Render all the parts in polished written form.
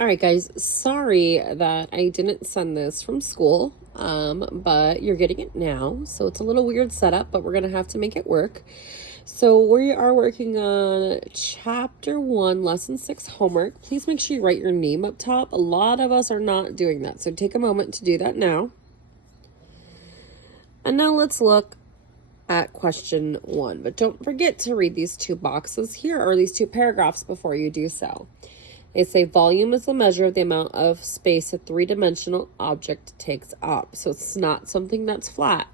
All right, guys, sorry that I didn't send this from school, but you're getting it now. So it's a little weird setup, but we're going to have to make it work. So we are working on chapter 1, lesson 6 homework. Please make sure you write your name up top. A lot of us are not doing that. So take a moment to do that now. And now let's look at question 1. But don't forget to read these two boxes here, or these two paragraphs, before you do so. They say volume is the measure of the amount of space a three-dimensional object takes up. So it's not something that's flat.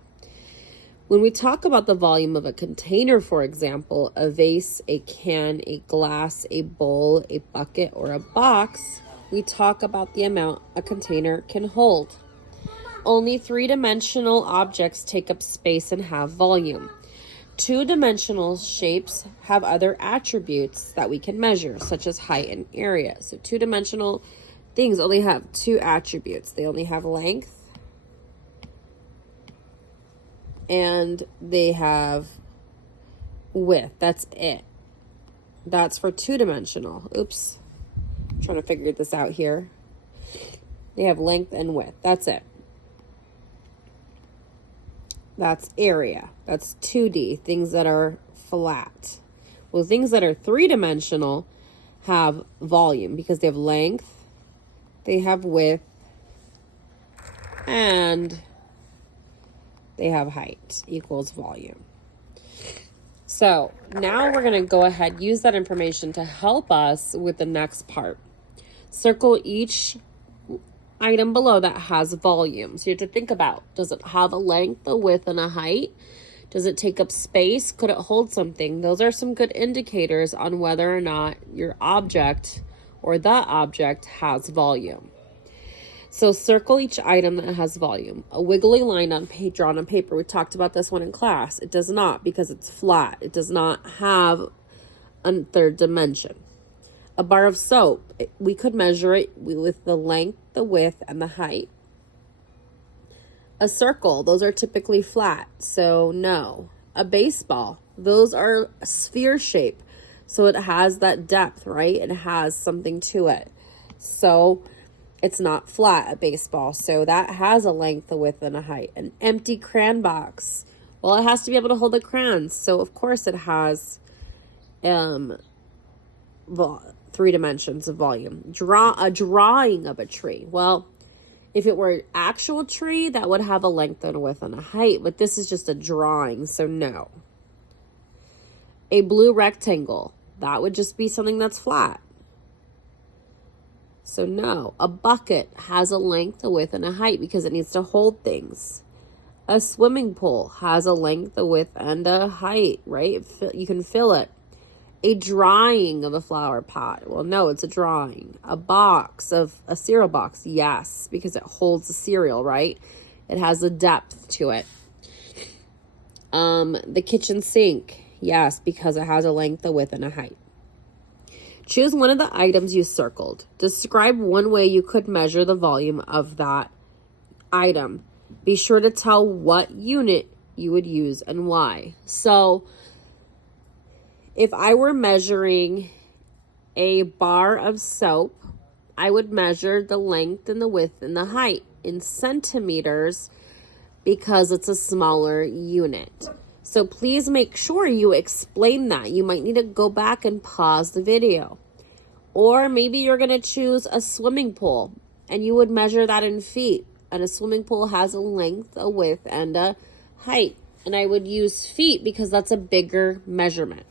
When we talk about the volume of a container, for example, a vase, a can, a glass, a bowl, a bucket, or a box, we talk about the amount a container can hold. Only three-dimensional objects take up space and have volume. Two-dimensional shapes have other attributes that we can measure, such as height and area. So two-dimensional things only have two attributes. They only have length and they have width. That's it. That's for two-dimensional. Oops. I'm trying to figure this out here. They have length and width. That's it. That's area. That's 2D, things that are flat. Well, things that are three-dimensional have volume because they have length, they have width, and they have height equals volume. So now we're going to go ahead, use that information to help us with the next part. Circle each item below that has volume. So you have to think about, does it have a length, a width, and a height? Does it take up space? Could it hold something? Those are some good indicators on whether or not your object or that object has volume. So circle each item that has volume. A wiggly line drawn on paper. We talked about this one in class. It does not, because it's flat. It does not have a third dimension. A bar of soap, we could measure it with the length, the width, and the height. A circle, those are typically flat, so no. A baseball, those are sphere shape, so it has that depth, right? It has something to it. So it's not flat, a baseball, so that has a length, a width, and a height. An empty crayon box, well, it has to be able to hold the crayons, so of course it has three dimensions of volume. A drawing of a tree. Well, if it were an actual tree, that would have a length and a width and a height, but this is just a drawing, so no. A blue rectangle, that would just be something that's flat. So no. A bucket has a length, a width, and a height because it needs to hold things. A swimming pool has a length, a width, and a height, right? You can fill it. A drawing of a flower pot. Well, no, it's a drawing. A box of a cereal box. Yes, because it holds the cereal, right? It has a depth to it. The kitchen sink. Yes, because it has a length, a width, and a height. Choose one of the items you circled. Describe one way you could measure the volume of that item. Be sure to tell what unit you would use and why. So if I were measuring a bar of soap, I would measure the length and the width and the height in centimeters because it's a smaller unit. So please make sure you explain that. You might need to go back and pause the video. Or maybe you're going to choose a swimming pool and you would measure that in feet. And a swimming pool has a length, a width, and a height. And I would use feet because that's a bigger measurement.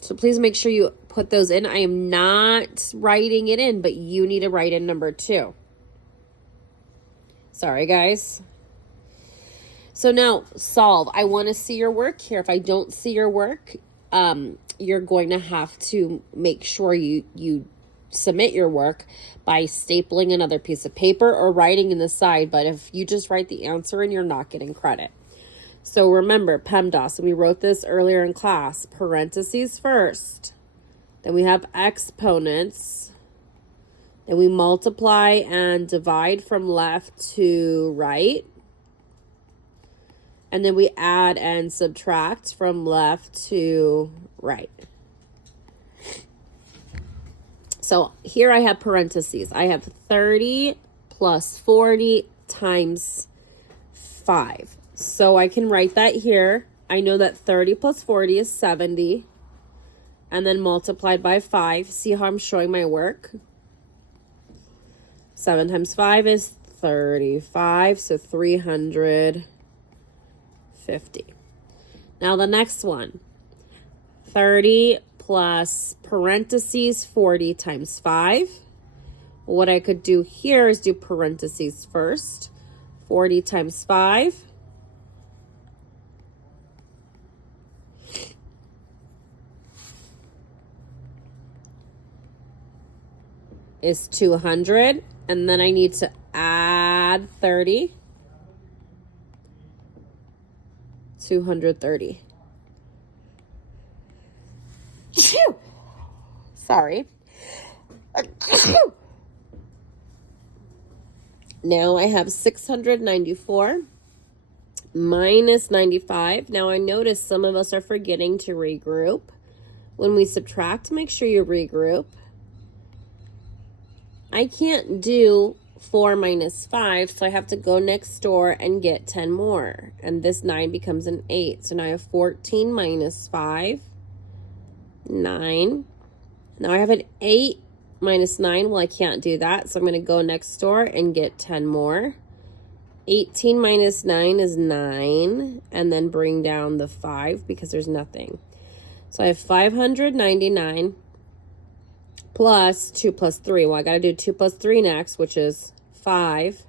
So please make sure you put those in. I am not writing it in, but you need to write in number 2. Sorry, guys. So now, solve. I want to see your work here. If I don't see your work, you're going to have to make sure you submit your work by stapling another piece of paper or writing in the side. But if you just write the answer in, you're not getting credit. So remember, PEMDAS, and we wrote this earlier in class, parentheses first. Then we have exponents. Then we multiply and divide from left to right. And then we add and subtract from left to right. So here I have parentheses. I have 30 plus 40 times 5. So I can write that here. I know that 30 plus 40 is 70. And then multiplied by 5. See how I'm showing my work? 7 times 5 is 35. So 350. Now the next one. 30 plus parentheses 40 times 5. What I could do here is do parentheses first. 40 times 5 is 200. And then I need to add 30. 230. Sorry. Now I have 694 minus 95. Now I notice some of us are forgetting to regroup. When we subtract, make sure you regroup. I can't do 4 minus 5, so I have to go next door and get 10 more. And this 9 becomes an 8. So now I have 14 minus 5, 9. Now I have an 8 minus 9. Well, I can't do that, so I'm going to go next door and get 10 more. 18 minus 9 is 9, and then bring down the 5 because there's nothing. So I have 599 plus 2 plus 3. Well, I got to do 2 plus 3 next, which is 5.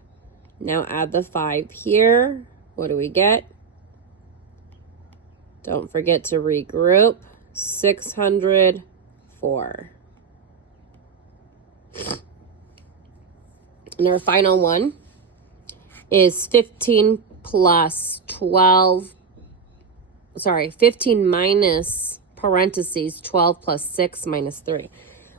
Now add the 5 here. What do we get? Don't forget to regroup. 604. And our final one is 15 plus 12. Sorry, 15 minus parentheses 12 plus 6 minus 3.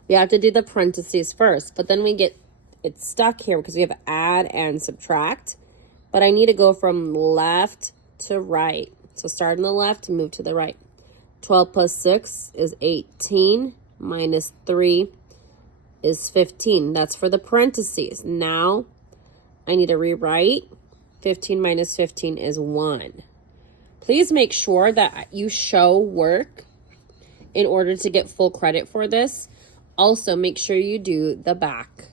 We have to do the parentheses first, but then we get it stuck here because we have add and subtract. But I need to go from left to right. So start on the left and move to the right. 12 plus 6 is 18 minus 3 is 15. That's for the parentheses. Now I need to rewrite. 15 minus 15 is 1. Please make sure that you show work in order to get full credit for this. Also, make sure you do the back.